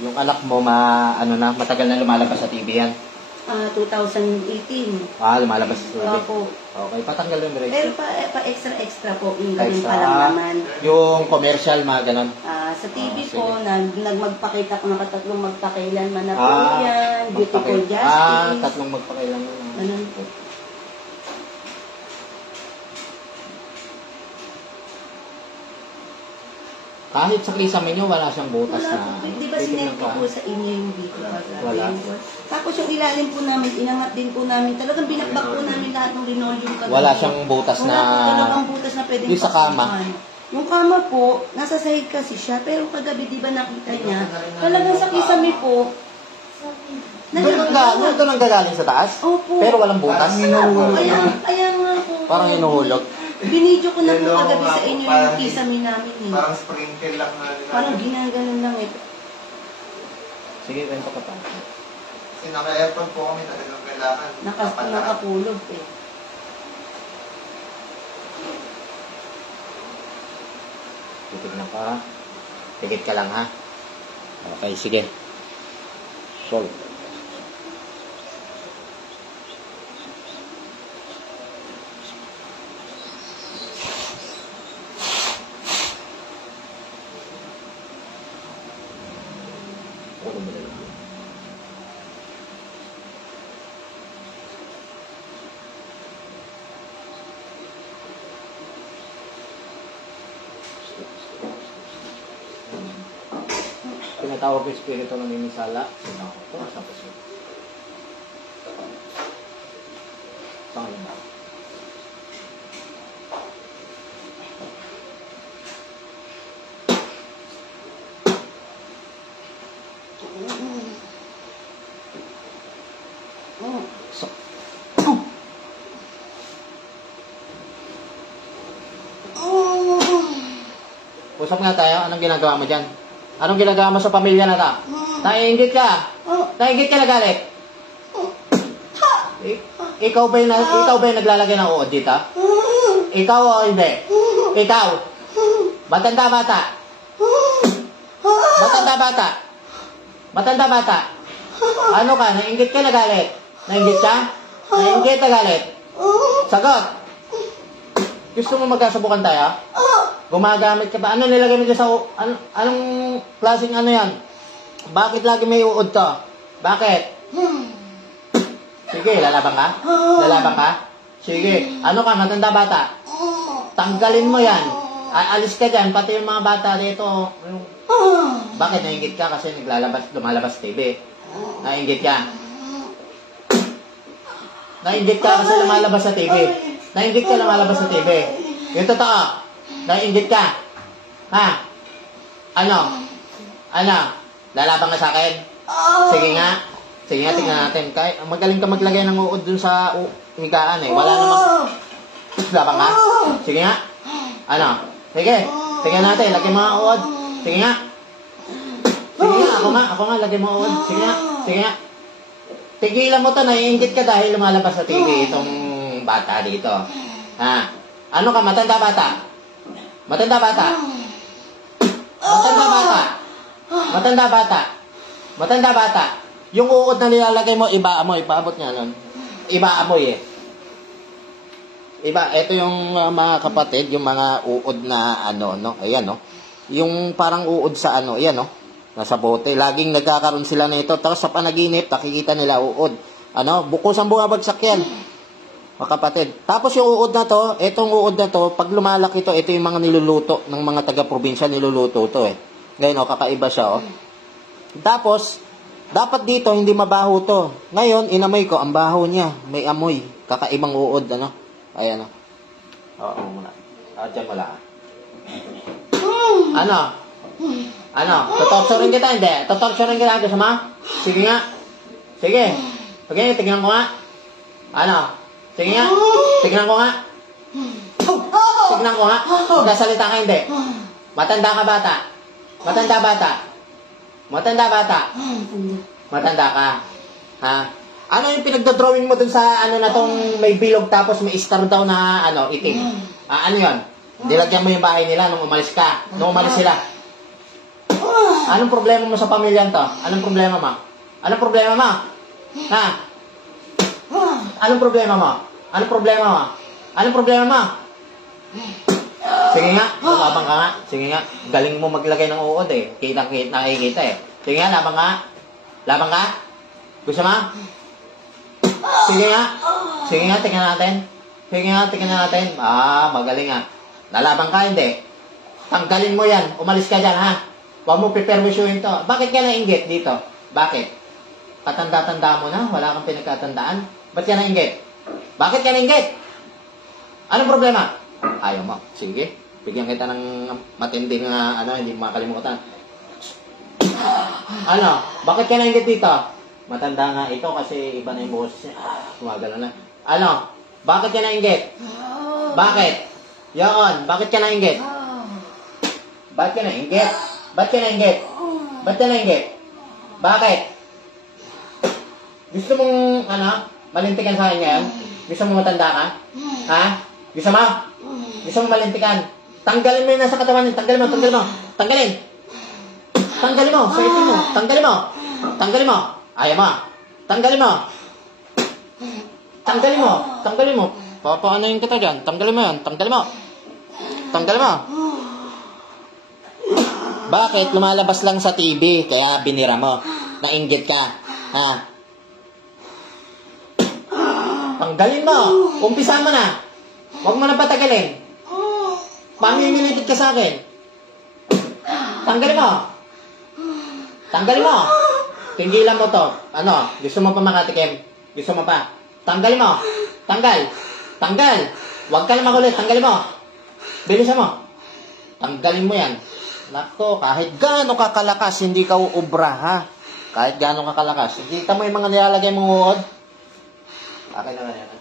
Yung anak mo, matagal na lumalabas sa TV yan? 2018. Lumalabas sa TV. Opo. Okay, patanggal yung direct. Pero pa extra po, yung ganun pa lang naman. Yung commercial, mga ganun. Sa TV po, magpakita ko ng tatlong magpakailanman na po yan. Beautiful Justice. Tatlong magpakailanman. Ganun po. Kahit sa kisame nyo, wala siyang butas na... Di ba sinend ko po sa inyo yung video? Wala. Tapos yung ilalim po namin, inangat din po namin. Talagang binakbak po namin lahat ng linoleum. Wala siyang butas na... Wala po talagang butas na pwedeng yung sa kama. Yung kama po, nasa sahig kasi siya. Pero kagabi, di ba nakita niya? Talagang sa kisame po, doon ang gagaling sa taas? Opo. Pero walang butas? Kaya nga po. Parang hinuhulog. Binidyo ko na po kagabi sa inyo yung kisame namin eh. Parang sprinkle lang na. Parang ginaganon lang eh. Sige, kwento ka pa. Kasi naka-aircon po kami talagang kailangan. Nakakulog eh. Titignan ka ha. Tigit ka lang ha. Okay, sige. Solve. Tinatawag ko espiritu ng mimisala. Sino ako ito? Tapos yun. Saan lang ako? Usap nga tayo. Anong ginagawa mo dyan? Anong ginagawa mo sa pamilya na ta? Naiingit ka? Naiingit ka na galit? Ikaw ba yung naglalagay ng uod dito? Ikaw o hindi? Ikaw? Matanda bata? Matanda bata? Matanda bata? Ano ka? Naiingit ka na galit? Naiingit ka? Naiingit na galit? Sagot! Gusto mo magkasabukan tayo? Gumagamit ka ba? Ano nilagay mo dyan sa... Anong klaseng ano yan? Bakit lagi may uod to? Bakit? Sige, lalaban ka? Lalaban ka? Sige. Ano ka, matanda bata? Tanggalin mo yan. Alis ka dyan, pati yung mga bata dito. Bakit nainggit ka? Kasi lumalabas TV. Nainggit ka? Nainggit ka kasi lumalabas sa TV. Nainggit ka lumalabas sa TV. Yung totoo. Nainggit ka? Ha? Ano? Lalaban ka sa akin? Sige nga. Sige nga, tingnan natin. Magaling ka maglagay ng uod dun sa higaan eh. Wala namang... Laban ka? Sige nga. Ano? Sige. Tingnan natin. Lagay mo ang uod. Sige nga. Sige nga. Ako nga. Lagay mo uod. Sige nga. Sige nga. Tigilan mo to. Naiinggit ka dahil lumalabas sa TV itong bata dito. Ha? Ano ka? Matanda bata? Matanda bata? Matanda bata? Matanda bata? Matanda bata? Yung uod na nilalagay mo, iba-amoy. Paabot nga nun. Iba-amoy eh. Iba. Ito yung mga kapatid, yung mga uod na ano, no? Ayan, no? Yung parang uod sa ano, ayan, no? Nasa bote. Laging nagkakaroon sila nito. Tapos sa panaginip, nakikita nila uod. Ano? Bukos ang bumabagsak yan. Mga kapatid. Tapos yung uod na to, etong uod na to, pag lumalaki to, ito yung mga niluluto ng mga taga-probinsya, niluluto to eh. Ngayon, oh, kakaiba siya, oh. Tapos, dapat dito, hindi mabaho to. Ngayon, inamoy ko, ang baho niya. May amoy. Kakaibang uod, ano? Ayan, oh. Oo, muna. Dyan mo lang. Ano? Ano? Tutorturin kita, hindi? Tutorturin kita, gusto mo? Sige nga. Sige. Sige, tignan ko nga. Ano? Sige nga. Tignan ko nga. Tignan ko nga. Magkasalita ka, hindi? Matanda ka, bata? Matanda bata? Matanda bata? Matanda ka. Ha? Ano yung pinagdodrawing mo dun sa ano na tong may bilog tapos may star daw na ano, itim? Ano yun? Nilagyan mo yung bahay nila nung umalis ka. Nung umalis sila. Anong problema mo sa pamilya to? Anong problema mo? Anong problema mo? Ha? Anong problema mo? Anong problema mo? Anong problema mo? Sige nga, lumabang ka nga. Sige nga, galing mo maglagay ng uod eh. Nakikita eh. Sige nga, labang ka. Labang ka? Gusto mo? Sige nga. Sige nga, tingnan natin. Sige nga, tingnan natin. Magaling nga. Nalabang ka, hindi. Tanggalin mo yan. Umalis ka dyan, ha? Huwag mo piperwisyuhin to. Bakit ka nainggit dito? Bakit? Patanda-tanda mo na? Wala kang pinagkatandaan? Ba't ka nainggit? Bakit ka nainggit? Anong problema? Ayaw mo. Sige. Bigyan kita ng matinding hindi mo makalimutan. Ano? Bakit ka nainggit dito? Matanda nga ito kasi iba na yung boses niya. Tumagal na. Ano? Bakit ka nainggit? Bakit? Yun. Bakit ka nainggit? Bakit ka nainggit? Bakit ka nainggit? Bakit ka nainggit? Bakit? Gusto mong, malintikan sa akin ngayon? Gusto mo matanda ka? Ha? Gusto mo? Gusto mo malintikan? Tanggalin mo yung nasa katawan niyo. Tanggalin mo. Tanggalin. Tanggalin mo. Sakitin mo. Tanggalin mo. Tanggalin mo. Ayaw mo. Tanggalin mo. Tanggalin mo. Tanggalin mo. Papaanayin kita dyan. Tanggalin mo yan. Tanggalin mo. Tanggalin mo. Bakit? Lumalabas lang sa TV. Kaya binira mo. Nainggit ka. Ha? Tanggalin mo. Umpisa mo na. Huwag mo na patagalin. Pamimilitit ka sa akin. Tanggalin mo. Tanggalin mo. Tinggilan mo to. Gusto mo pa makatikim? Gusto mo pa? Tanggalin mo. Tanggal. Tanggal. Huwag ka na makulit. Tanggalin mo. Bilisan mo. Tanggalin mo yan. Nako, kahit gaano kakalakas, hindi ka uubra, ha? Kahit gaano kakalakas. Kita mo yung mga nilalagay mong uod? Akin naman yan, ha?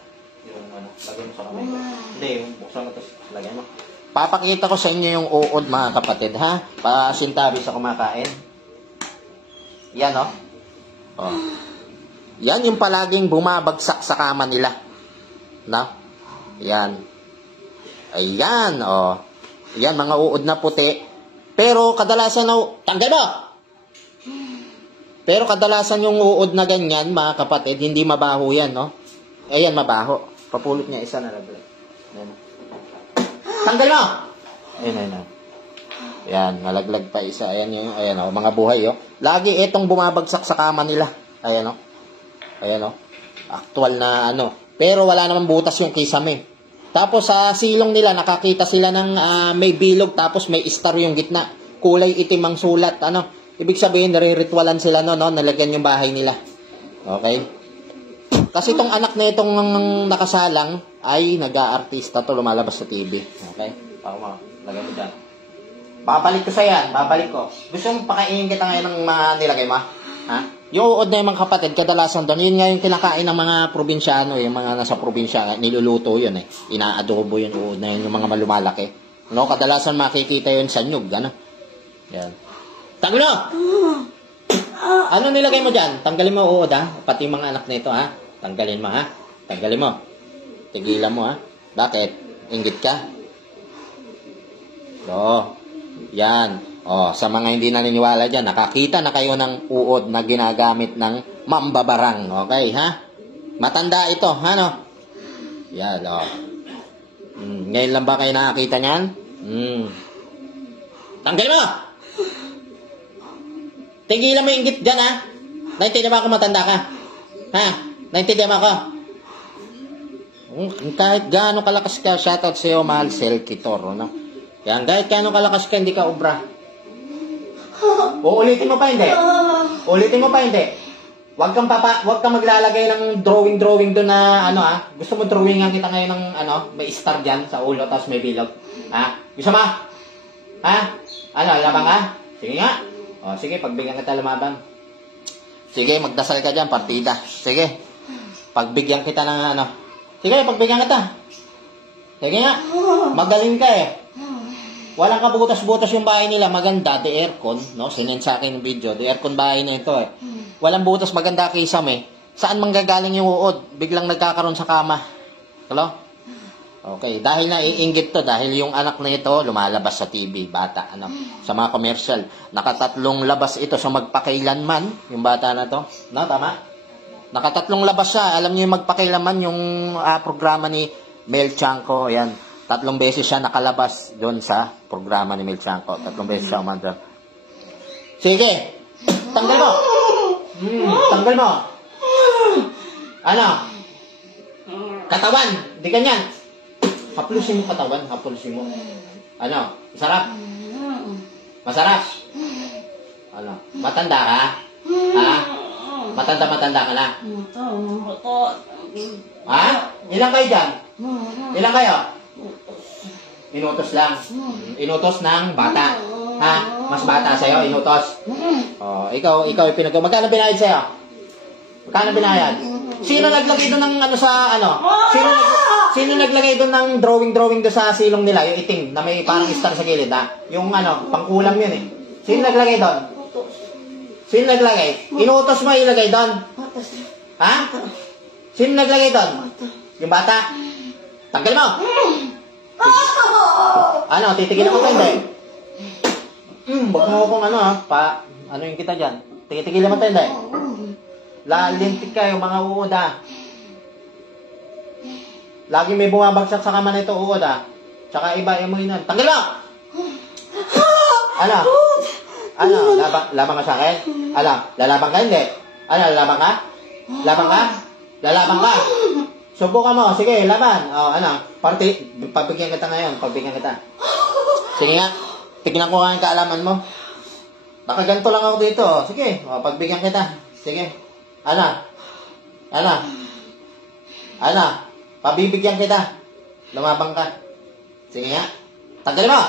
Yung lagay mo sa kamay ko. Hindi, buksan mo ito. Lagay mo. Papakita ko sa inyo yung uod, mga kapatid, ha? Pasintabi sa kumakain. Yan, oh. Yan yung palaging bumabagsak sa kama nila. Yan. Ayan, oh. Yan, mga uod na puti. Pero kadalasan tanggal mo! Pero kadalasan yung uod na ganyan, mga kapatid, hindi mabaho yan, no? Ayan, mabaho. Papulot niya isa na laglag. Ayan. Tanggal mo! Ayan. Ayan, nalaglag pa isa. Ayan, mga buhay, oh. Lagi itong bumabagsak sa kama nila. Ayan, oh. Ayan, oh. Actual na, Pero wala naman butas yung kisame. Tapos sa silong nila, nakakita sila ng may bilog, tapos may star yung gitna. Kulay itim ang sulat. Ibig sabihin, nare-ritualan sila, nalagyan yung bahay nila. Okay? Kasi itong anak na itong nakasalang, ay nag-aartista to, lumalabas sa TV. Okay? Ako mo, lagay mo dyan. Babalik ko sa yan, babalik ko. Gusto mo pakainin kita ngayon ng mga nilagay mo? Ha? Yung uod na yung mga kapatid, kadalasan doon, yun nga yung kinakain ng mga probinsyano, yung mga nasa probinsya, niluluto yun eh. Inaadobo yung uod na yun, yung mga malumalaki. Kadalasan makikita yun sa nyug, Yan. Tanggalin mo! Ano nilagay mo dyan? Tanggalin mo uod, ha? Pati yung mga anak nito, ha? Tanggalin mo, ha? Tanggalin mo. Tigilan mo, ha? Bakit? Inggit ka? Yan. Sa mga hindi naniniwala dyan, nakakita na kayo ng uod na ginagamit ng mambabarang. Okay, ha? Matanda ito, Yan, ngayon lang ba kayo nakakita niyan? Tanggalin mo! Tigilan mo yung inggit dyan, ha? Naintindihan mo ako, matanda ka? Ha? Naintindihan mo ako? Kahit gaano kalakas ka, shoutout sa'yo, mahal Selkitor, Yan, kahit gaano kalakas ka, hindi ka ubra. Ulitin mo pa, hindi? Ulitin mo pa, hindi? Huwag kang maglalagay ng drawing doon na, Gusto mo drawingan kita ngayon ng, may star dyan sa ulo, tapos may bilog. Ha? Gusto mo? Ha? Labang ka? Sige nga. Sige, pagbigyan kita lumaban. Sige, magdasal ka dyan, partida. Sige. Pagbigyan kita ng, Sige, pagbigyan kita. Sige nga. Magaling ka eh. Walang kabutas-butas yung bahay nila. Maganda, the aircon, Sinend sa akin yung video. The aircon bahay na ito eh. Walang butas, maganda kisame. Saan manggagaling yung uod? Biglang nagkakaroon sa kama. Hello? Okay, dahil naiinggit to, dahil yung anak na ito lumalabas sa TV, bata, ano, sa mga commercial. Nakatatlong labas ito sa magpakailanman, yung bata na to. No, tama? Nakatatlong labas siya. Alam niyo yung magpakailanman, yung programa ni Mel Chanco, ayan. 3 beses siya nakalabas doon sa programa ni Mel Chanco. 3 beses siya umandar. Sige, tanggal mo. Tanggal mo. Ano? Katawan, di ganyan. Haplusin mo katawan, haplusin mo. Ano? Masarap? Masarap? Ano? Matanda ka? Ha? Matanda ka na? Ha? Ilang kayo dyan? Ilang kayo? Inutos lang. Inutos ng bata. Ha? Mas bata sa'yo, inutos. Oh, ikaw magkano binayad sa'yo? Magkano binayad? Sino naglagay doon ng ano sa ano? Sino naglagay doon ng drawing doon sa silong nila, yung itim na may parang star sa gilid, ha? Yung ano, pangkulam yun eh. Sino naglagay doon? Sino naglagay? Inutos mo ilagay doon? Ha? Sino naglagay doon? Yung bata? Tanggal mo! Ano, titigil ako tayo, hindi? Baka mo kung ano ha, ano yung kita dyan? Tigil naman tayo, hindi? Lalintik kayo, mga uod ha. Lagi may bumabagsak sa kama nito, uod ha. Tsaka iba, mo yun. Tanggal mo! Ano? Ano? Labang ka sa akin? Ano? Lalabang ka, hindi? Ano? Lalabang ka? Labang ka? Lalabang ka? Subukan mo. Sige, laban. O, ano? Pabigyan kita ngayon. Pabigyan kita. Sige nga. Tignan ko nga yung kaalaman mo. Baka ganito lang ako dito. Sige. O, pagbigyan kita. Sige. Ano? Ano? Ano? Pabibigyan kita. Lumabang ka. Sige nga. Tanggalin mo.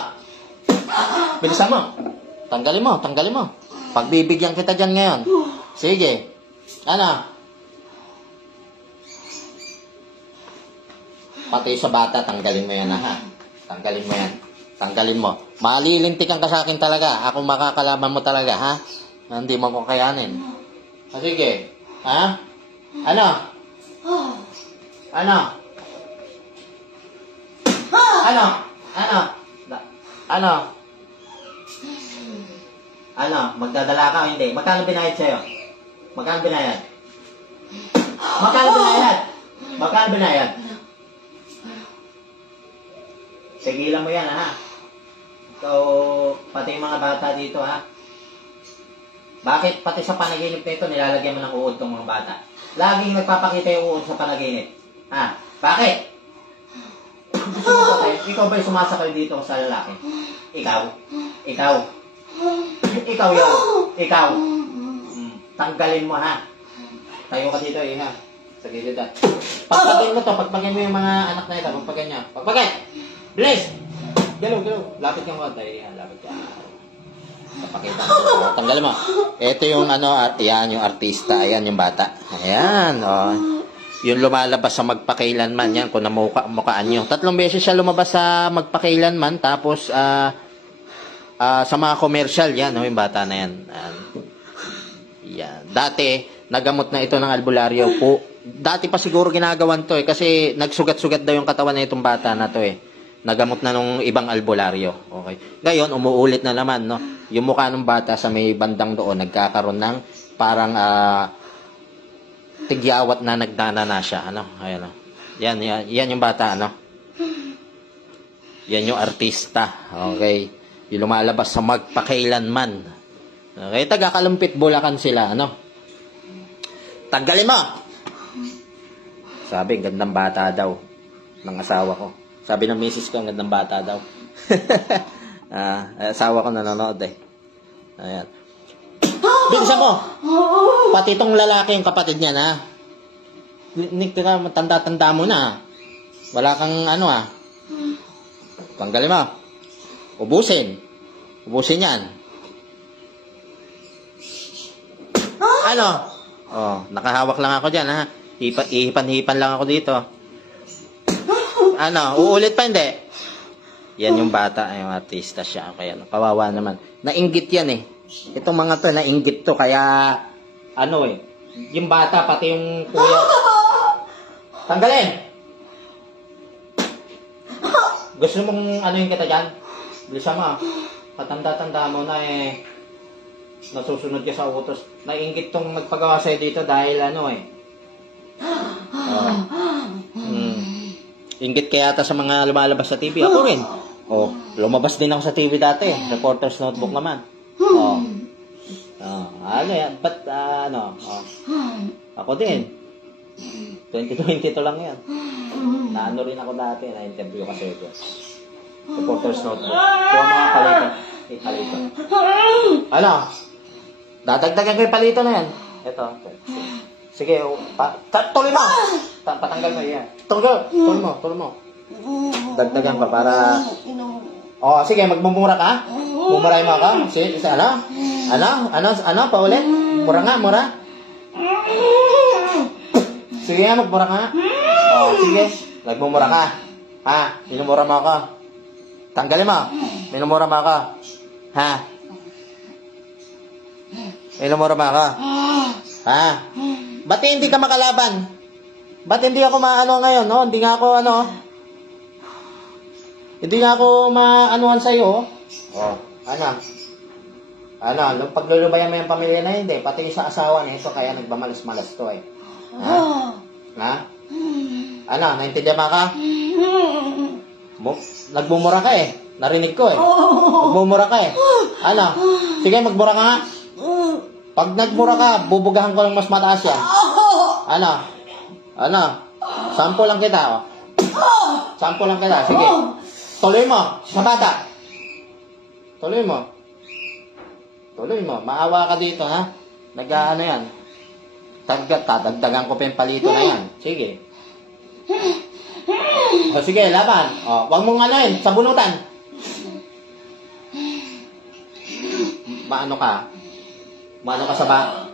Bilisan mo. Tanggalin mo. Pagbibigyan kita dyan ngayon. Sige. Ano? Pati sa bata, tanggalin mo yan, ha? Tanggalin mo yan. Tanggalin mo. Malilintikan ka sa akin talaga. Ako makakalaman mo talaga, ha? Hindi mo ko kayanin. Sige. Ha? Ano? Ano? Ano? Ano? Ano? Ano? Magdadala ka o hindi? Magkano binayad sa'yo? Magkano binayad? Magkano binayad? Magkano binayad? Sigilan mo yan, ha? So, pati yung mga bata dito, ha? Bakit pati sa panaginip nito nilalagyan mo ng uod tong mga bata? Laging nagpapakita yung uod sa panaginip. Ha? Bakit? Gusto mo patay? Ikaw ba'y sumasakay dito sa lalaki? Ikaw? Ikaw? Ikaw yun? Ikaw? Tanggalin mo, ha? Tayo ka dito, ha? Sa gilid, ha? Pagpagin mo to, pagpagin mo yung mga anak na ito, pagpagin niya. Pagpagin! Bilis! Galaw. Lapit yung konti. Ayan, lapit ka. Napakita mo. Tanggalin mo. Ito yung ano, yan yung artista. Ayan yung bata. Ayan, oh. Yung lumalabas sa magpakailanman. Yan, kung namukaan nyo. 3 beses siya lumabas sa magpakailanman. Tapos, sa mga commercial. Yan, oh, yung bata na yan. Yan. Dati, nagamot na ito ng albularyo po. Dati pa siguro ginagawan to eh. Kasi nagsugat-sugat daw yung katawan na itong bata na to eh. Nagamot na nung ibang albularyo. Okay. Ngayon, umuulit na naman, no? Yung mukha ng bata sa may bandang doon, nagkakaroon ng parang tigyawat na nagdana siya. Ano? Ayan, no? Yan yung bata, ano? Yan yung artista. Okay. Yung lumalabas sa magpakailanman. Okay. Taga-Kalumpit, Bulacan sila, ano? Tanggalin mo! Sabi, gandang bata daw ng asawa ko. Sabi ng misis ko, ang gandang bata daw. Asawa ko nanonood eh. Ayan. Bilisan mo! Pati itong lalaki yung kapatid niya na. Tanda-tanda mo na. Wala kang ano ah. Tanggalin mo. Ubusin. Ubusin yan. Ano? Oh, nakahawak lang ako dyan ha. Ihipan-hipan lang ako dito. Ano, uulit pa hindi? Yan yung bata, yung artista siya. Kaya kawawa naman. Nainggit yan eh. Itong mga to, nainggit to. Kaya, ano eh. Yung bata, pati yung kuya. Tanggalin! Gusto mong ano yung kita dyan? Bilisan mo. Katanda-tanda mo na eh. Nasusunod ka sa utos. Nainggit tong nagpagawa sa'yo dito dahil ano eh. Inggit kaya ata sa mga lumalabas sa TV. Ako rin. Lumabas din ako sa TV dati. Reporter's Notebook naman. Ano yan? Ba't ano? Ako din. 2022 lang yan. Naano rin ako dati. Na-interview kasi ito. Reporter's Notebook. Kung mga palito. Palito. Ano? Dadagdagan ko yung palito na yan. Ito. Sige. Tuloy mo! Patanggal mo yan. Tuloy mo. Dagdagan pa para... sige. Magmumura ka? Mumuray mo ako? Sige. Ano? Paulit? Mura nga, mura. Sige nga, magmura ka. Sige. Nagmumura ka. Minumura mo ako. Tanggalin mo. Minumura mo ako. Minumura mo ako. Ba't hindi ka makalaban? Ba't hindi ako maano ngayon, no? Hindi nga ako maanuhan sa'yo. Nung paglulubayan mo yung pamilya na hindi, pati sa asawa na ito, kaya nagmamalas-malas to eh. Naintindihan mo ka? Nagmumura ka eh. Narinig ko eh. Nagmumura ka eh. Sige, magmura ka nga. Pag nagmura ka, bubugahan ko lang mas mataas yan. Sampo lang kita, Sampo lang kita, sige. Tuloy mo, sa bata. Tuloy mo. Maawa ka dito, ha? Nag-ano yan. Dagdagan ko pa yung palito na yan. Sige. Sige, laban. Huwag mong sabunutan. Maano ka sa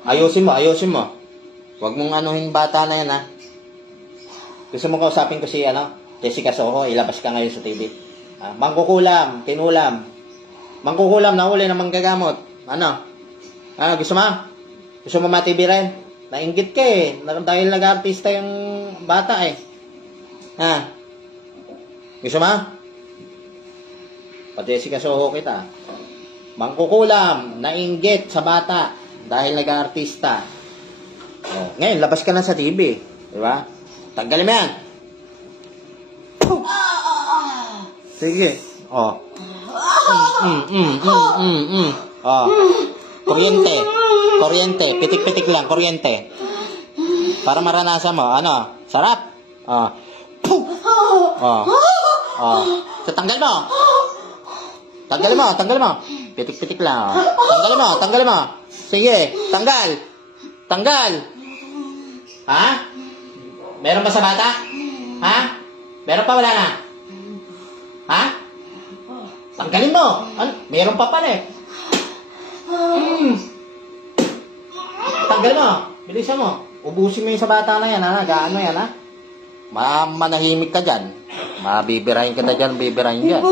ayusin mo. Huwag mong anuhin bata na yan, ha? Gusto mo kausapin ko si, Jessica Soho, ilabas ka ngayon sa TV. Mangkukulam, tinulam. Mangkukulam, nahuli na manggagamot. Gusto mo? Gusto mo ma-TV rin? Nainggit ka eh. Dahil nag-artista yung bata eh. Gusto mo? Pa-Jessica Soho kita. Mangkukulam, nainggit sa bata dahil nag-artista. Ngayon, labas ka na sa TV. Diba? Tanggalin mo yan. Sige. Kuryente. Pitik-pitik lang, kuryente. Para maranasan mo. Sarap. Tanggal mo. Tanggal mo. Pitik-pitik lang. Tanggal mo. Sige, tanggal. Meron ba sa bata? Meron pa, wala na? Tanggalin mo. Meron pa pala eh. Tanggalin mo. Bilisan mo. Ubusin mo yung sa bata na yan, Gaano yan, manahimik ka dyan. Mabibirahin ka na dyan, bibirahin dyan.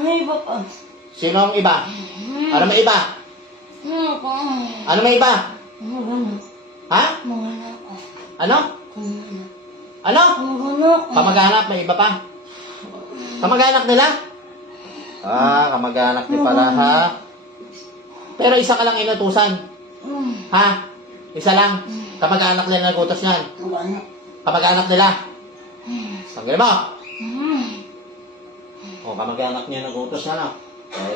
May iba pa. Sino ang iba? Ano may iba? Ano may iba? Ano? Kamag-anak, may iba pa? Kamag-anak nila? Kamag-anak niya pala, ha? Pero isa ka lang inutusan. Isa lang. Kamag-anak nila nagutos niyan. Kamag-anak nila. Tanggalin mo. Kamag-anak niya nagutos na.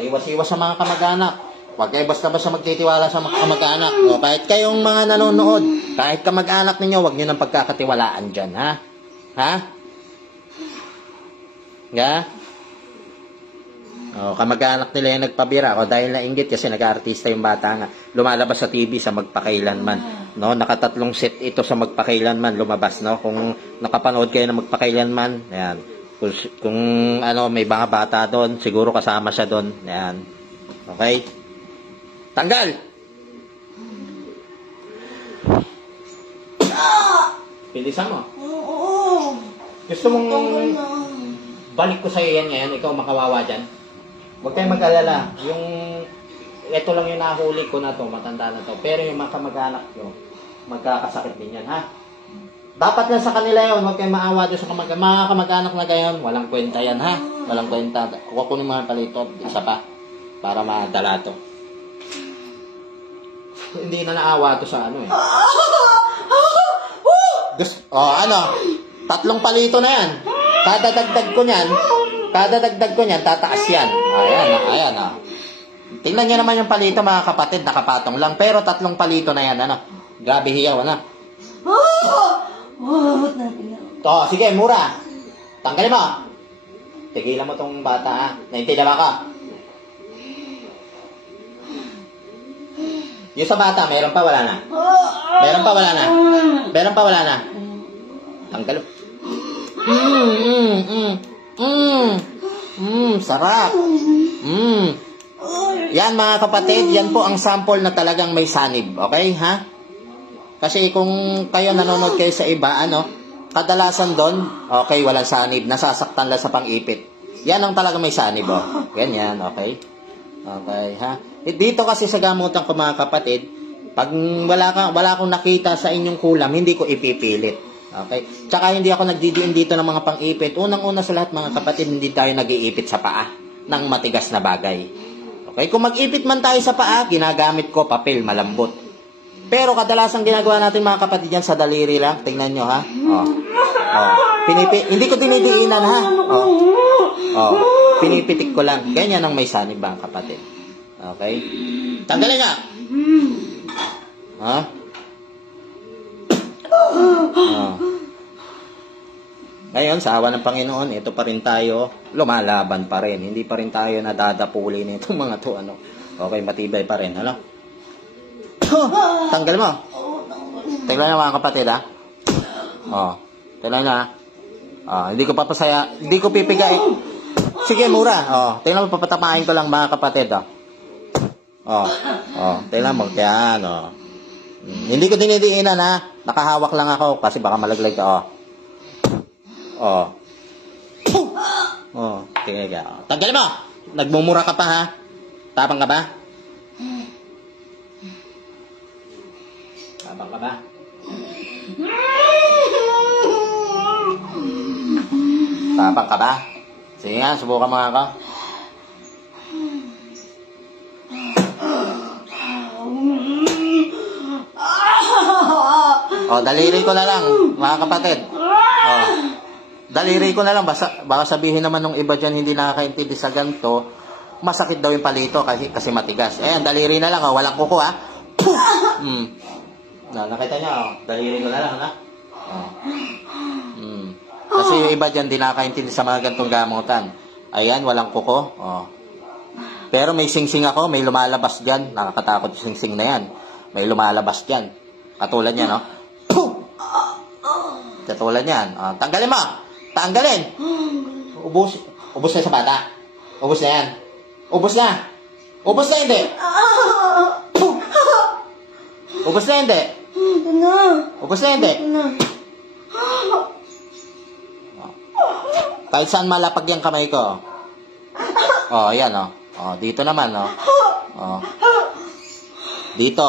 Iwas-iwas sa mga kamag-anak. Huwag kayo basta-basta magtitiwala sa mga kamag-anak. Kahit kayong mga nanonood, kahit kamag-anak ninyo, huwag nyo nang pagkakatiwalaan dyan, ha? Kamag-anak nila yung nagpabira dahil nainggit kasi nag-artista yung bata nga. Lumalabas sa TV sa Magpakailanman. Nakatatlong set ito sa Magpakailanman lumabas. Kung nakapanood kayo ng Magpakailanman, ayan. Kung may mga bata doon, siguro kasama siya doon. Ayan. Okay? Tanggal! Bilisan mo. Gusto mong balik ko sa'yo yan ngayon, ikaw makawawa dyan? Huwag kayong mag-alala. Ito lang yung nahuli ko na to, matanda na to. Pero yung mga kamag-anak nyo, magkakasakit din yan, ha? Dapat lang sa kanila yun, huwag kayong maawa doon sa mga kamag-anak na gayon. Walang kwenta yan, ha? Walang kwenta. Huwag ko ng mga palito, isa pa, para madala to. Hindi na naawa to sa ano eh. Ano? 3 palito na yan. Kada dagdag ko niyan, tataas yan. Ayan. Tingnan niyo naman yung palito, mga kapatid, nakapatong lang. Pero 3 palito na yan, ano? Grabe hiyaw, ano? Sige, mura. Tanggalin mo. Tigilan mo tong bata, ha? Naintindihan ba ka? Yung sa bata, meron pa, wala na? Meron pa, wala na? Tanggalin. Sarap. Yan, mga kapatid, yan po ang sample na talagang may sanib. Okay, ha? Kasi kung kayo nanonood kayo sa iba, kadalasan doon, okay, walang sanib, nasasaktan lang sa pang-ipit. Yan ang talaga may sanib, oh. Ganyan, okay? Okay, ha? Dito kasi sa gamutan ko, mga kapatid, pag wala akong nakita sa inyong kulam, hindi ko ipipilit. Okay? Tsaka hindi ako nagdidiin dito ng mga pang-ipit. Unang-una sa lahat, mga kapatid, hindi tayo nag-iipit sa paa ng matigas na bagay. Okay? Kung mag-ipit man tayo sa paa, ginagamit ko papel, malambot. Pero kadalasan ginagawa natin, mga kapatid, yan sa daliri lang. Tingnan nyo, ha? Hindi ko dinidiinan, ha? Pinipitik ko lang. Ganyan ang may sanib, mga kapatid. Okay? Tanggalin nga! Ha? Ngayon, sa awa ng Panginoon, ito pa rin tayo, lumalaban pa rin. Hindi pa rin tayo nadadapuli nitong mga to, Okay, matibay pa rin, Tanggal mo. Tingnan nyo, mga kapatid, ha? Tingnan nyo, ha? Hindi ko papasaya, hindi ko pipigay. Sige, mura. Tingnan mo, papatamahin ko lang, mga kapatid, tingnan mo, yan, Hindi ko dinidiinan, ha? Nakahawak lang ako, kasi baka malaglag ka, tingnan ka, Tanggal mo! Nagmumura ka pa, ha? Tapang ka ba? Tapang ka ba? Tapang ka ba? Sige nga, subukan mga ka. Daliri ko na lang, mga kapatid. Daliri ko na lang, baka sabihin naman nung iba dyan hindi nakakaintindi sa ganito, masakit daw yung palito kasi matigas. Daliri na lang, walang kuko, ha? Nakita niyo, daliri ko na lang, ha? Kasi yung iba dyan, di nakakaintindi sa mga gantong gamutan. Ayan, walang kuko. Pero may singsing ako, may lumalabas dyan. Nakakatakot yung singsing na yan. May lumalabas dyan. Katulad niya, no? Katulad yan. Tanggalin mo! Tanggalin! Ubus na sa bata. Ubus na yan. Ubus na! Ubus na hindi! Ubus na hindi! Ubus na hindi! Kahit saan malapag yung kamay ko. Ayan, dito naman, dito.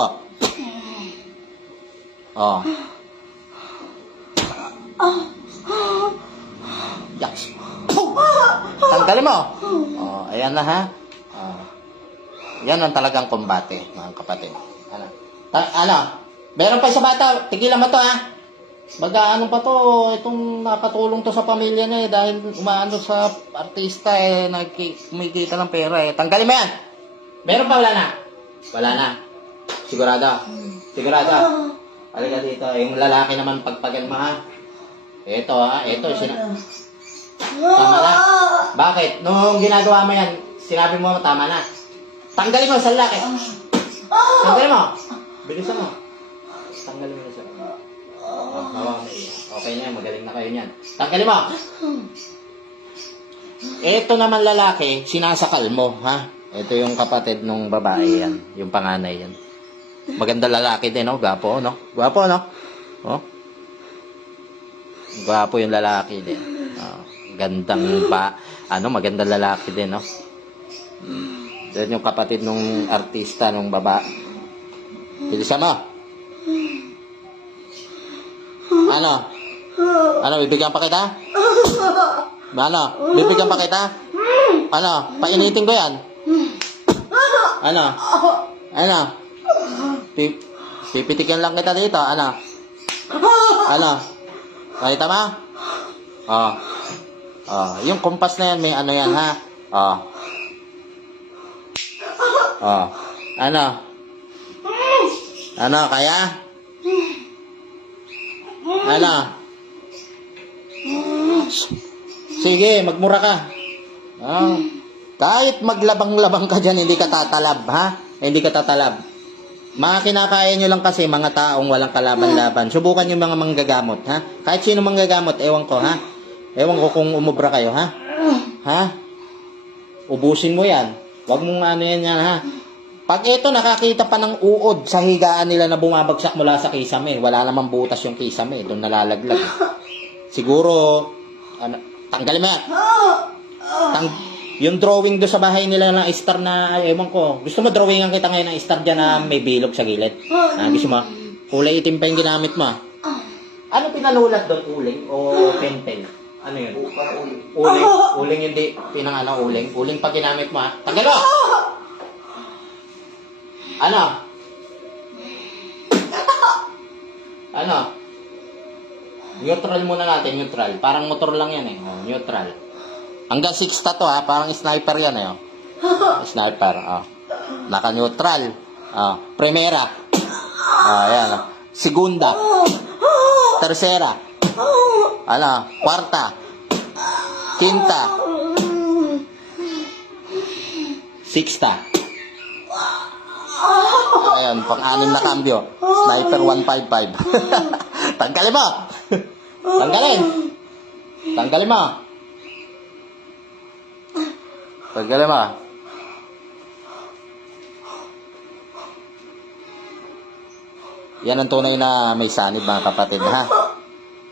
Yaks. Tanggalin mo. Ayan na, ha? Yan ang talagang kombate, mga kapatid. Meron pa sa bata. Tigilan mo to, ha? Mag-ano pa to, itong nakatulong to sa pamilya niya dahil umaano sa artista kumikita ng pera Tanggalin mo yan! Meron pa, wala na? Wala na. Sigurado? Sigurado? Halika dito. Yung lalaki naman pagpagan mo, ha? Ito, ha? Ito. Tama na. Bakit? Nung ginagawa mo yan, sinabi mo tama na. Tanggalin mo sa lalaki. Tanggalin mo. Bilisan mo. Tanggalin mo sa lalaki. Okay na yan, magaling na kayo niyan. Tanggalin mo. Ito naman lalaki, sinasakal mo, ha? Ito yung kapatid nung babae yan, yung panganay yan. Maganda lalaki din, Gwapo, no? Gwapo, no? Gwapo yung lalaki din. Gandang magandang lalaki din, no? Yan yung kapatid nung artista nung babae. Bilisan mo. Ano, bibigyan pa kita? Ano, bibigyan pa kita? Ano, painitin ko yan? Ano? Ano? Pipitikin lang kita dito, ano? Ano? Nakita mo? Oh. Oh, yung kompas na yan, may ano yan, ha? Oh. Oh. Ano? Ano, kaya? Ano? Sige, magmura ka. Oh. Kahit maglabang-labang ka dyan, hindi ka tatalab, ha? Hindi ka tatalab. Mga kinakaya nyo lang kasi, mga taong walang kalaban-laban. Subukan yung mga manggagamot, ha? Kahit sino manggagamot, ewan ko, ha? Ewan ko kung umubra kayo, ha? Ha? Ubusin mo yan. Huwag mong ano yan, ha? Pag ito, nakakita pa ng uod sa higaan nila na bumabagsak mula sa kisame, wala namang butas yung kisame, doon nalalaglag. Siguro, ano, tanggalin mo yan. Yung drawing do sa bahay nila ng star na, ay, ewan ko. Gusto mo drawingan kita ngayon ng star dyan na may bilog sa gilid? Gusto mo? Kulay itim pa yung ginamit mo. Ano pinanulat doon? Uling o pentel? Ano yun? Uling. Uling hindi. Pinangano uling. Uling pa ginamit mo, ha? Tanggal mo! Ano? Ano? Neutral muna natin, neutral. Parang motor lang yan, eh. Oh, neutral. Hanggang 6 to, ha? Parang sniper yan, eh. Oh. Sniper, oh. Naka-neutral. Oh. Primera. Oh, yan, oh. Segunda. Tercera. Ano? Kwarta. Quinta. Sixta. Ayan, pang-anim na kambyo. Sniper 155. Tanggalin mo! Tanggalin! Tanggalin mo! Tanggalin mo! Yan ang tunay na may sanib, mga kapatid, ha?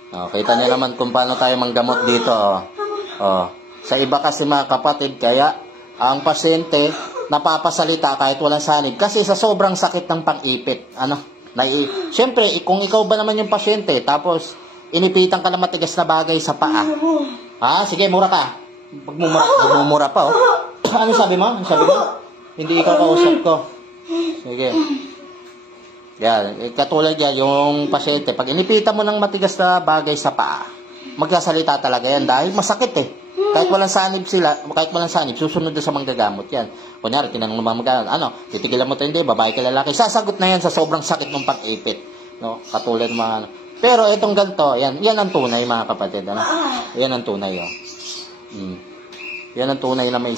Oh, kita niyo naman kung paano tayo manggamot dito. Oh. Sa iba kasi, mga kapatid, kaya ang pasyente napapasalita kahit walang sanib kasi sa sobrang sakit ng pang-ipit. Ano? Siyempre, kung ikaw ba naman yung pasyente, tapos inipitan ka na matigas na bagay sa paa. Ha? Sige, mura ka. Magmumura pa, oh. Ano sabi mo? Ano sabi mo? Hindi ikaw kausap ko. Sige. Yan, katulad yan, yung pasyente, pag inipitan mo ng matigas na bagay sa paa, magsasalita talaga yan dahil masakit, eh. Kahit walang sanib sila, kahit walang sanib, susunod sa manggagamot yan. Kunyari, tinanong ng mga magagamot, ano, titigilan mo ito, hindi, babae ka lalaki, sasagot na yan sa sobrang sakit ng pag-ipit. No? Katulad mga ano. Pero itong ganito, yan ang tunay, mga kapatid. Ano? Yan ang tunay, oh. Yan ang tunay na may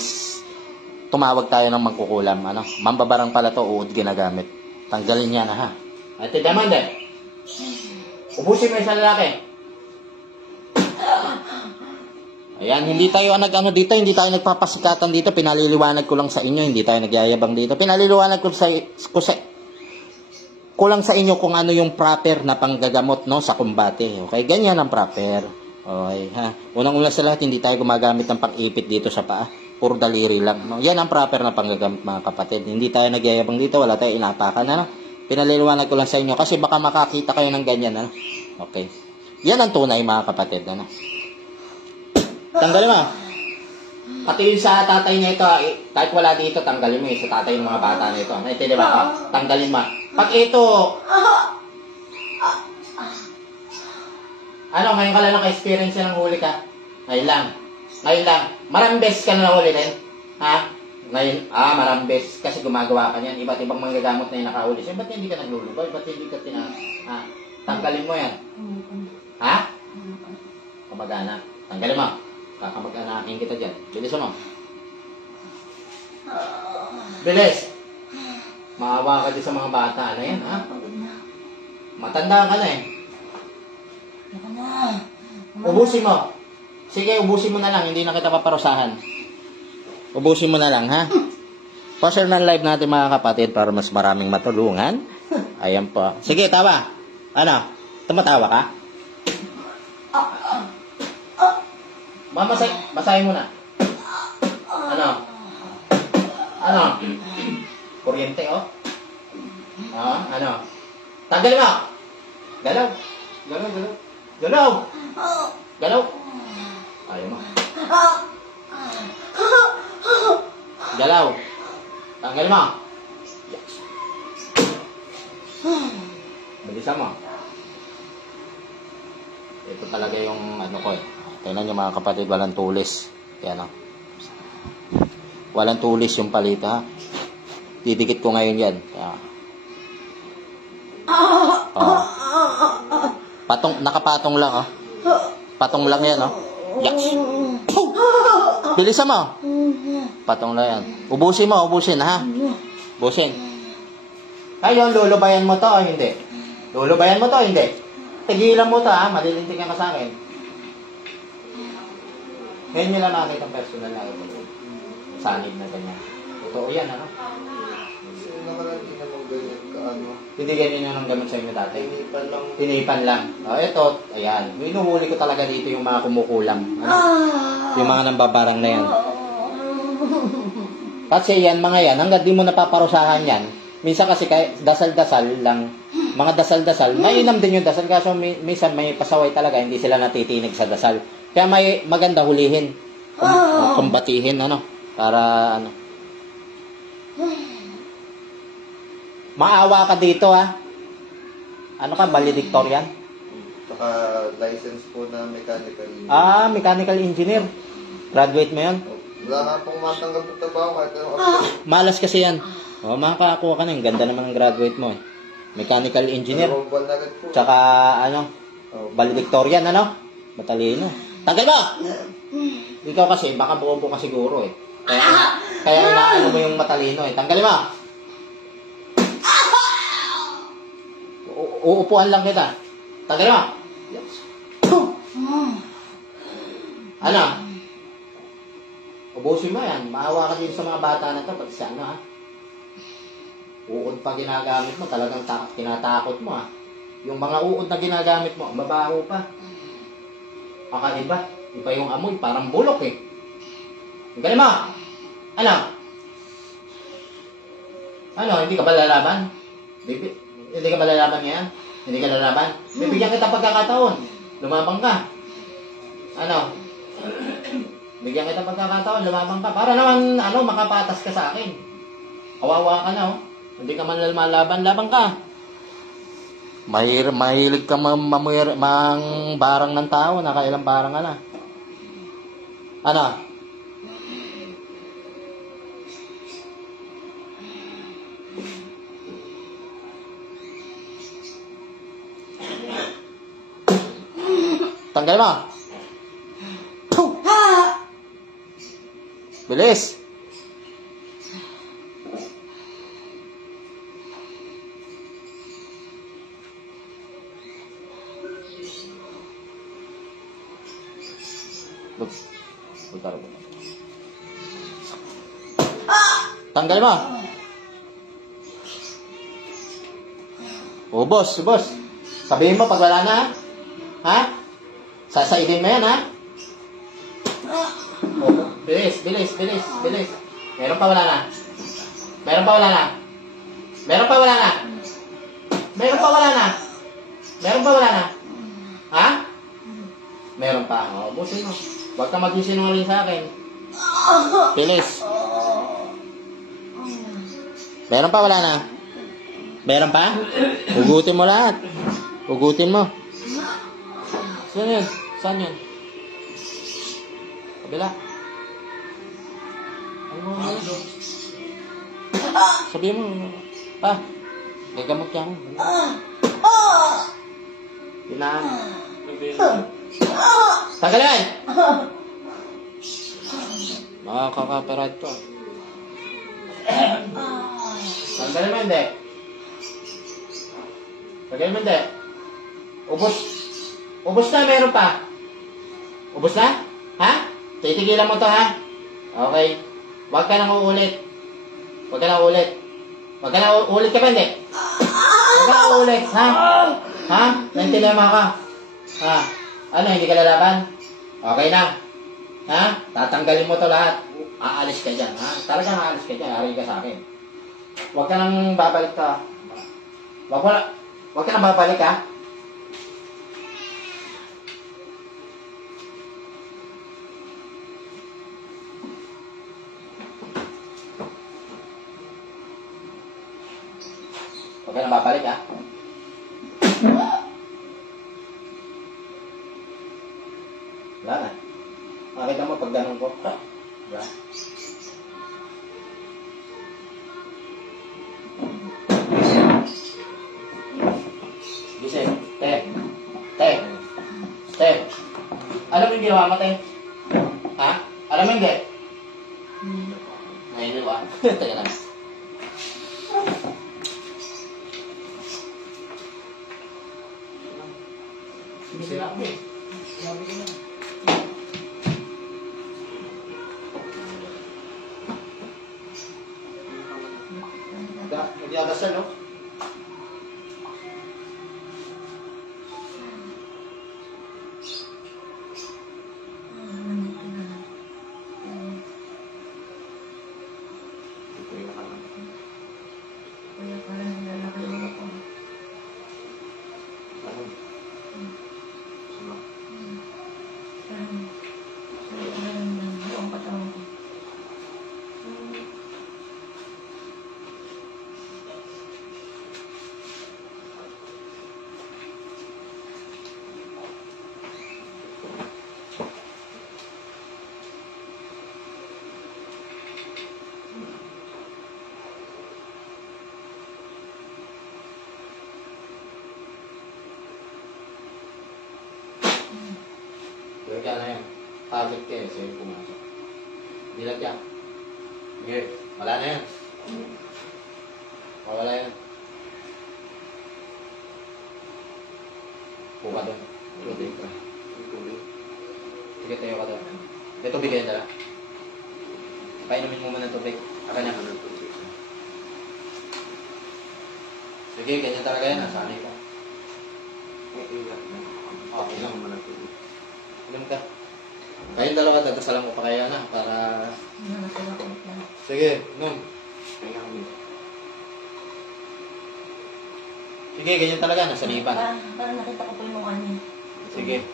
tumawag tayo ng magkukulam. Ano? Mambabarang pala to, uod ginagamit. Tanggalin niya na, ha? Ate Damande, ubusin mo yung lalaki. Ayan, hindi tayo nag-ano dito, hindi tayo nagpapasikatan dito, pinaliliwanag ko lang sa inyo, hindi tayo nagyayabang dito. Pinaliliwanag ko lang sa inyo kung ano yung proper na panggagamot, no, sa kumbate. Okay, ganyan ang proper. Okay, ha? Unang-una sa lahat, hindi tayo gumagamit ng pang-ipit dito sa paa. Puro daliri lang. No? Yan ang proper na panggagamot, mga kapatid. Hindi tayo nagyayabang dito, wala tayo inapakan. Ano? Pinaliliwanag ko lang sa inyo kasi baka makakita kayo ng ganyan. Ano? Okay. Yan ang tunay, mga kapatid. Ano? Tanggalin mo. Pati yung sa tatay na ito, kahit wala dito, tanggalin mo sa tatay ng mga bata na ito. Naitili ba? Tanggalin mo. Pag ito, ano, ngayon ka lang naka-experience ng huli ka? Ngayon lang. Ngayon lang. Marambes ka na nahuli rin? Ha? Ngayon, marambes. Kasi gumagawa ka niyan. Iba't ibang manggagamot na yung nakahuli. So, ba't hindi ka naglulukoy? Ba't hindi ka tanggalin mo yan? Ha? Kamag-anak. Tanggalin mo. Kakamag-anakin kita dyan. Bilis mo. Bilis. Maawa ka dyan sa mga bata. Ano yan, ha? Matanda ka na, eh. Ubusin mo. Sige, ubusin mo na lang. Hindi na kita paparusahan. Ubusin mo na lang, ha? Personal live natin, mga kapatid, para mas maraming matulungan. Ayan po. Sige, tawa. Ano? Tumatawa ka? Basahin mo na. Ano? Ano? Kuryente, oh. Ano? Tanggal mo. Galaw. Galaw. Galaw! Galaw! Ayaw mo. Galaw! Tanggal mo. Bilisan mo. Ito talaga yung ano ko eh. Tingnan nyo mga kapatid, walang tulis. Yan o. Walang tulis yung palit ha. Didikit ko ngayon yan. Nakapatong lang oh. Patong lang yan oh. Yes. Bilisan mo. Patong lang yan. Ubusin mo, ubusin ha. Ubusin. Ayun, lulubayan mo to o hindi? Lulubayan mo to o hindi? Tigilan mo to ha, malilintikan ka sa akin. Ngayon nyo lang nakakita ang personal na ito. Sanib na ganyan. Totoo yan, ano? Kasi nakaraan din naman ganyan ka, ano. Hindi ganyan yung gamit sa inyo dati. Tinipan lang. Tinipan lang. O, ito, ayan. Hinuhuli ko talaga dito yung mga kumukulam. Ano? Yung mga nambabarang na yan. Kasi yan, mga yan, hanggang di mo napaparusahan yan, minsan kasi dasal-dasal lang, mga dasal-dasal, mainam din yung dasal, kaso minsan may pasaway talaga, hindi sila natitinig sa dasal. Kaya may maganda hulihin, kumbatihin, ano, para, ano. Maawa ka dito, ha? Ano ka, valedictorian? Saka license po na mechanical. Mechanical engineer. Graduate mo yun? Wala nga pong matanggap ng trabaho kahit ano. Malas kasi yan. O, makakakuha ka na. Ang ganda naman ng graduate mo. Mechanical engineer. Tsaka, ano, valedictorian, ano? Matalino. Tanggal mo! Ikaw kasi, baka bobo ka siguro eh. Kaya inaano mo yung matalino eh. Tanggalin mo! Uupuan lang kita. Tanggalin mo! Ano? Ubusin mo yan. Maawa ka din sa mga bata na to. Pati sa ano ha? Uod pa ginagamit mo. Talagang tinatakot mo ha. Yung mga uod na ginagamit mo, mabaho pa. Kakaiba. Iba yung amoy. Parang bulok eh. Tanggalin mo! Ano? Ano? Hindi ka ba lalaban? Hindi ka ba lalaban ngayon? Hindi ka lalaban? Bibigyan kita pagkakataon. Lumabang ka. Ano? Bigyan kita pagkakataon, lumabang ka. Para naman, ano, makapatas ka sa akin. Kawawa ka na, oh. Hindi ka man lumalaban, labang ka. Mahilig ka mang barang ng tao, nakailang barang ka na. Ano? Tanggal mo. Bilis. Tanggal mo. Boss. Sabihin mo pag wala na. Ha? Sasaidin mo yan, ha? Bilis. Meron pa wala na. Meron pa wala na. Ha? Meron pa. O, busin mo. Huwag ka mag-sinungaling sa akin. Bilis. Meron pa wala na. Meron pa? Hugutin mo lahat. Hugutin mo. Saan yun? Kabila. Sabihin mo. Gagamot ka ako. Pinaan. Tanggalin! Makakaka-copyright to. Tanggalin mo hindi. Ubus na, meron pa. Ubus na? Ha? Titigilan mo to, ha? Okay. Huwag ka nang uulit. Huwag ka nang uulit ka ba, hindi? Huwag ka nang uulit, ha? Ha? Naintindihan ka? Ha? Ano, hindi ka lalaban? Okay na. Ha? Tatanggalin mo to lahat. Aalis ka dyan, ha? Talagang aalis ka dyan. Hari ka sa akin. Huwag ka nang babalik ka. Huwag ka nang babalik, ha? Huwag ka na babalik, ha? Wala na. Makita mo pag ganun ko. Diba? Gising. Te. Te. Te. Alam mo yung ginawa mo, te? Ha? Alam mo hindi? Ngayon, ba? Teka lang. Gising ako, eh. Sabi ko na. Nag-iagasal, no? Kuya, parang lalaki mo ako. Parang buong katawan ko. Dilag na yan. Tablet ka eh, sa'yo pumasok. Dilag ka. Sige, wala na yan. Wala yan. Buka doon. Tubig ka. Sige, tayo ka doon. May tubig kayo dala. Painumin mo muna ng tubig. Aka na. Sige, ganyan talaga yan. Nasanay ka. Okay lang. Inom ka. Kayong dalawa, dadasalan ko pa kayo na para... Sige, inom. Sige, ganyan talaga. Nasanipan. Parang nakita ko pa yung mukha niya. Sige.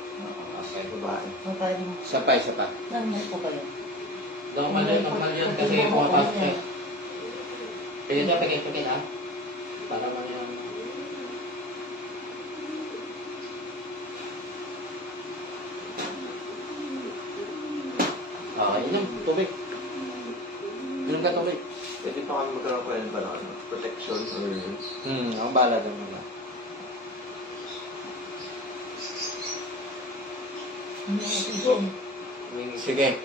Sapay. Normal po kayo. Normal yan kasi pumapasok ka. Kaya ito, pagin ha. Para mo yan. Inom, tubig. Inom ka tubig. Pwede pa kami magkakakuyan pa na protection or... Ako bahala doon naman. Sige.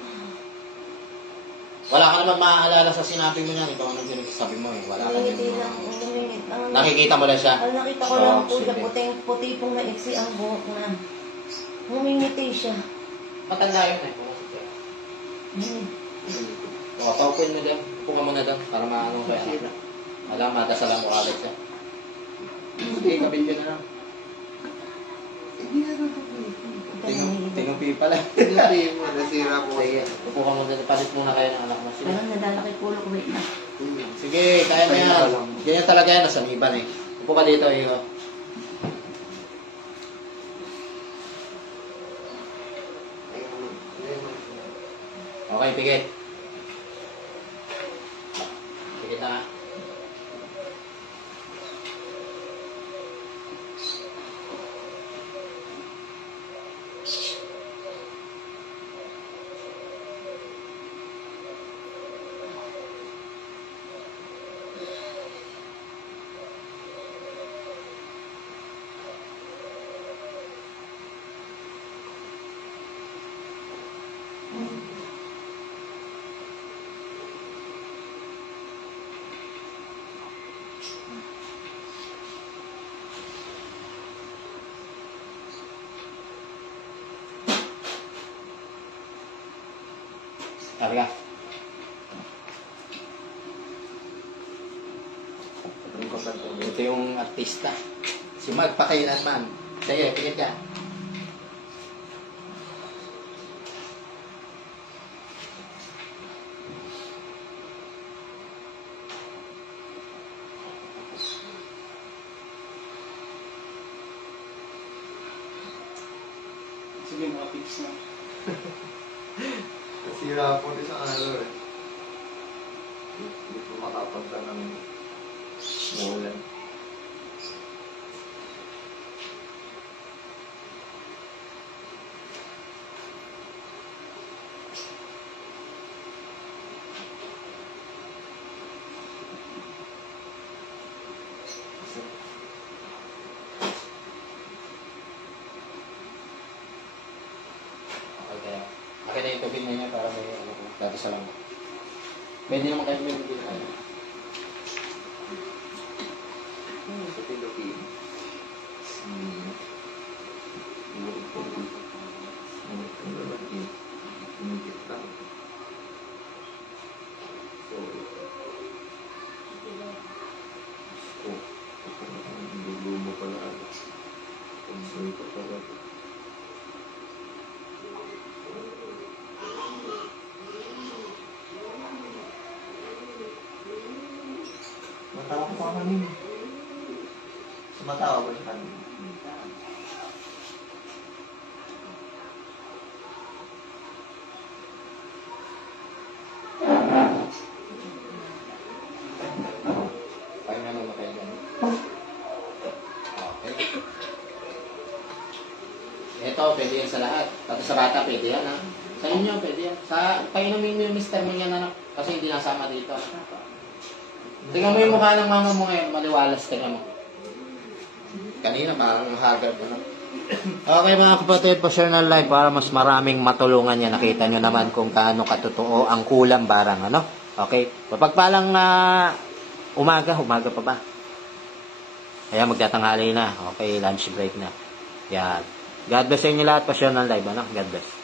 Wala ka naman maaalala sa sinabi mo niyan. Ikaw ang nagsabi mo eh. Wala ka naman. Nakikita mo lang siya. Ang nakita ko lang po siya, puti pong maiksi ang buhok na. Humingiti siya. Matanda yun eh. Paupuin mo dyan. Upo ka muna dyan para maanong kaya. Alam, madasalan mo agad siya. Sige, kabilyo na lang. Tinupi pala. Tinupi mo, nasira po. Sige, upo ka muna. Palit muna kayo ng anak mo. Sige. Parang nalalaki pulo ko wait na. Sige, kaya mo yan. Ganyan talaga yan. Nasa iban eh. Upo ka dito, iyo. Okay, pigit. Pigit na. Talaga. Ito yung artista. Si Magpakailanman. Sige, pigit ka. Sige, maka-fix na. Nasira po din sa ano eh. Hindi po makapunta ng Molan. isa lang. Pwede naman kayo may hindi na. Matawa ko pa kanina. Matawa ko sa kanina. Pahinga naman kayo dyan. Okay. Ito, pwede yan sa lahat. Pati sa bata, pwede yan, ha? Sa inyo, pwede yan. Sa painumin mo yung mister mo yan, anak. Kasi hindi nasama dito. Tingnan mo yung mukha ng mama mo ngayon. Maliwalas, tingnan mo. Kanina, parang haggard mo, no? Okay, mga kapatid, pa-share na live para mas maraming matulungan yan. Nakita nyo naman kung gaano katotoo ang kulang barang, ano? Okay? Mapagpalang umaga pa ba? Kaya magtatanghali na. Okay, lunch break na. Yan. God bless sa inyo lahat. Pa-share ng live, ano? God bless.